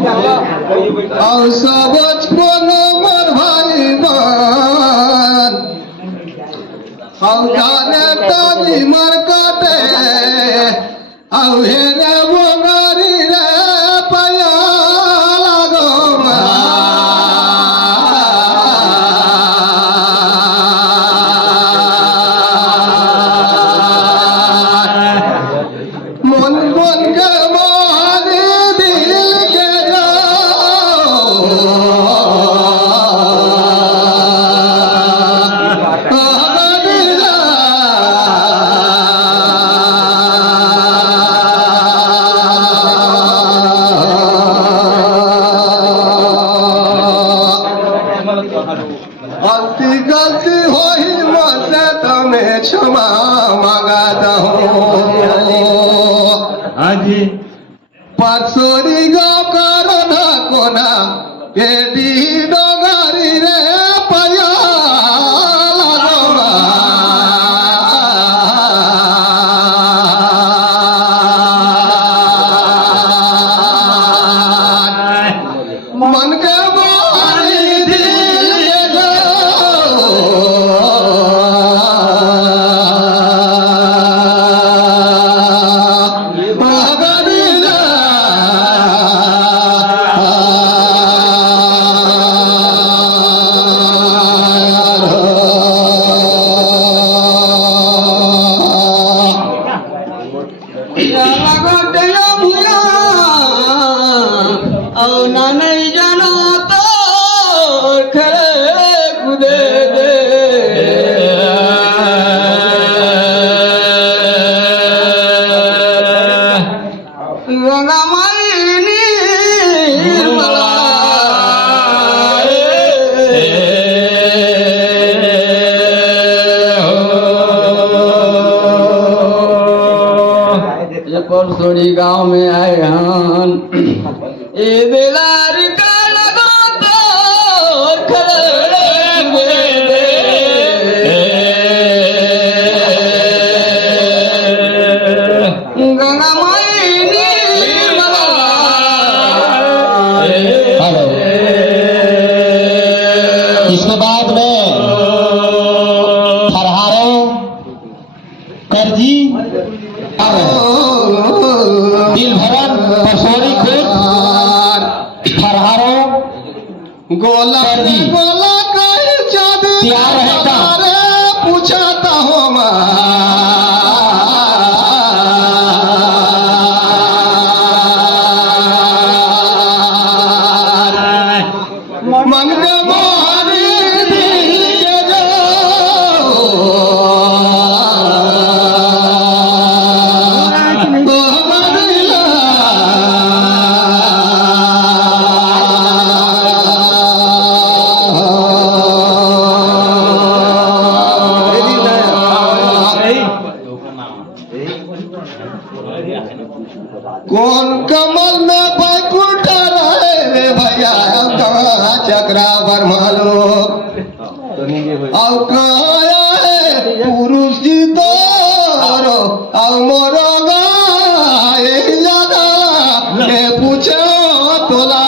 और सबज कोनो मोर भाई बन और जाने तभी मर कटे और हेरे बोगरी रे पया लागो मन मन के मोहनी दिल के गलती गलती हो ही मुझसे तुम्हें क्षमा मांगता हूँ हाजी परसोरी गो करो ना कोना बेटी डोगारी रे पया मन के मोहनी दिल के नहीं जाना तो खड़े खुदे दे गंगा माई निर्मला परसोड़ी गांव में आए हन ए बेलार का लगा तो खड़े दे गंगा माई निर्मला इसके बाद में फरहारो करजी दिल भवन परसोरी खुद फरहारो गोला गोला कहीं चाबी तैयार रहेगा पूछता हूँ मन के मोहनी दिल के कौन कमल में बैकुंठ रहे रे भैया कहाँ चक्रा बरमालो और कहाँ है पुरुष जी तो और मोरो गाय लगा के पूछो तोला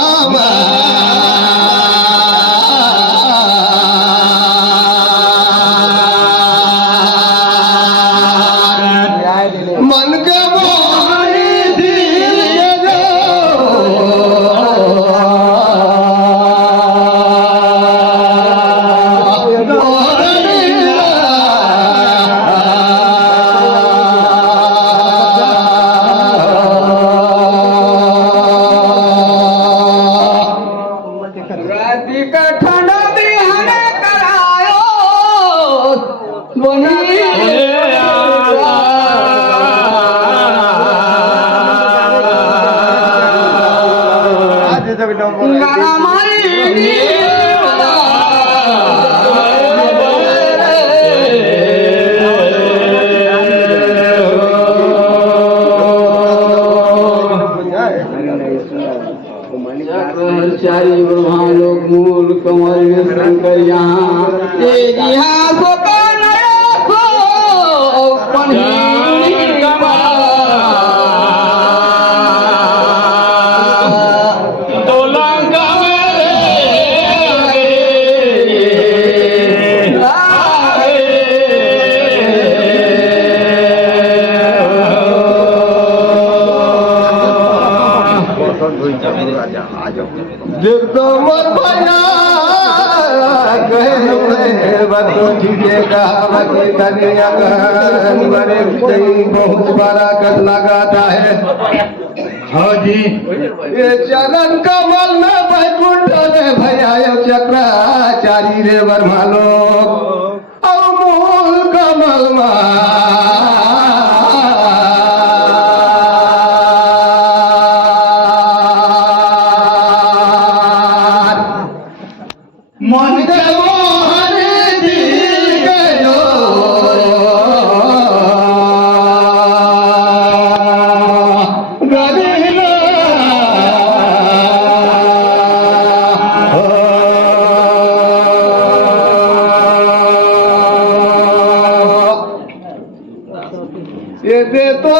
मन के मोहनी दिल के राधिका ठंडा बिहाने करायो गाना माई चारी ब्रह्मा लोक मूल कमल में शंकर यहाँ देखो मोर भैया कहे बतो ठीके कहावती कन्या गहन बड़े सही बहुत बड़ा कर लगाता है। हाँ जी ये चरण कमल में बैकुंठ रे भैया चक्राचारी रे वर्मा लोग और मूल कमल मन के मोहन दिल गयो गरीला ये दे तो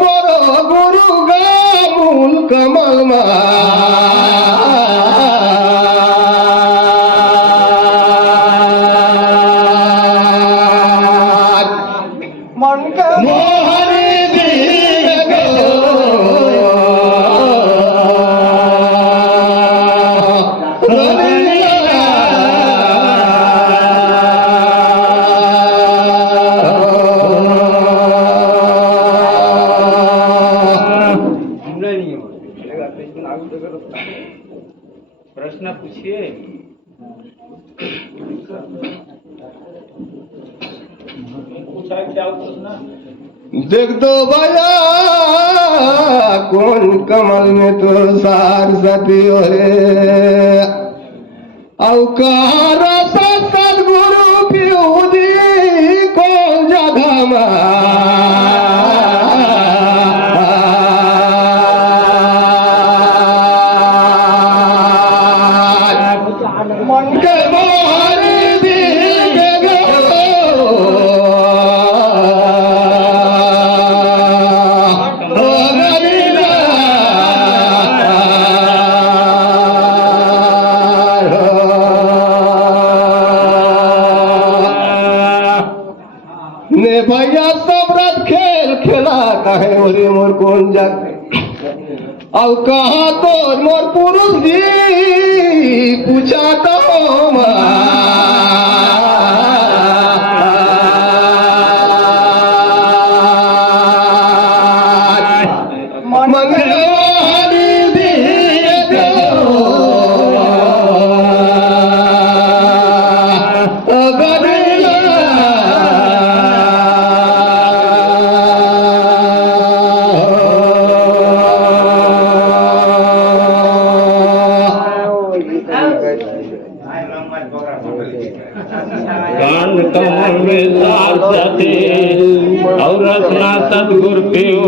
मोरो गुरु गा मूल कमल मोहन दिल प्रश्न पूछिए। पूछा क्या प्रश्न? देख दो भैया कौन कमल में तो सार सती हो रे औकार सदगुरु पियूदी कौन जगह मन के मोहन दिल ने भैया सब रात खेल खेला कहे मोरे मोर कौन जाते और कहा तो मोर पुरुष जी पूछा तो कांड कमल में सार सती और रचना सदगुरु पियो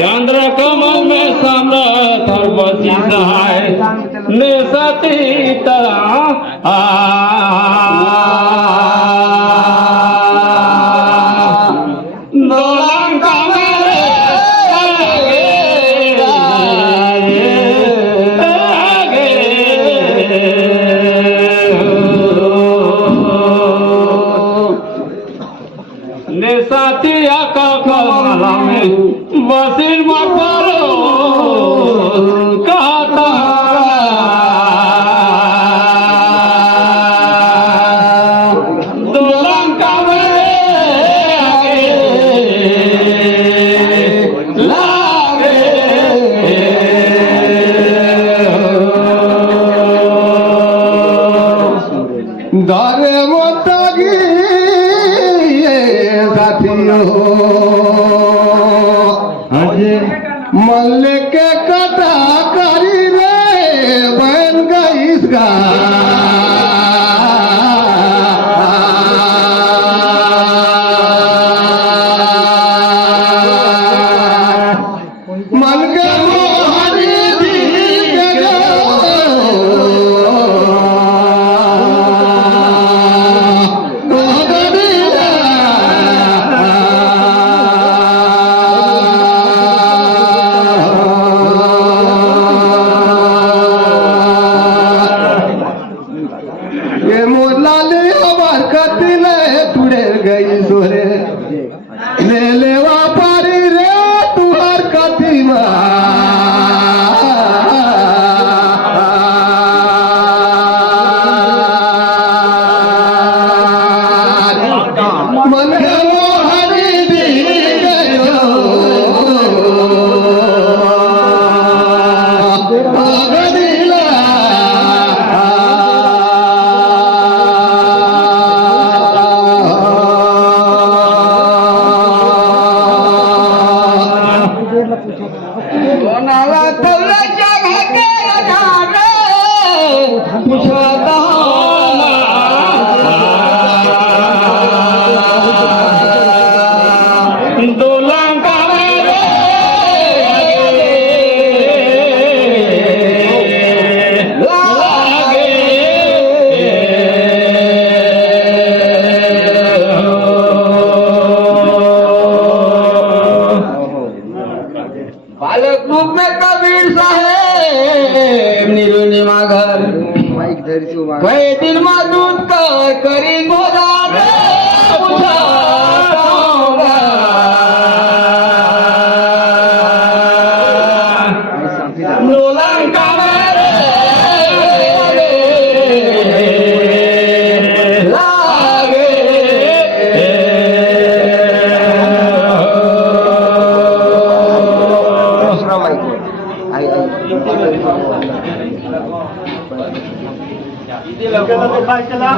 चंद्र कमल में सम्राट और बसी सहाय ने सती तरह दोलन कमल ने साथिया का कमला में बसिर मरो कहता दोलन कमल दारे मोतागी साथियों मल्ले के कटा करी रे बन गई इसका मन के मोहन दिल काय केला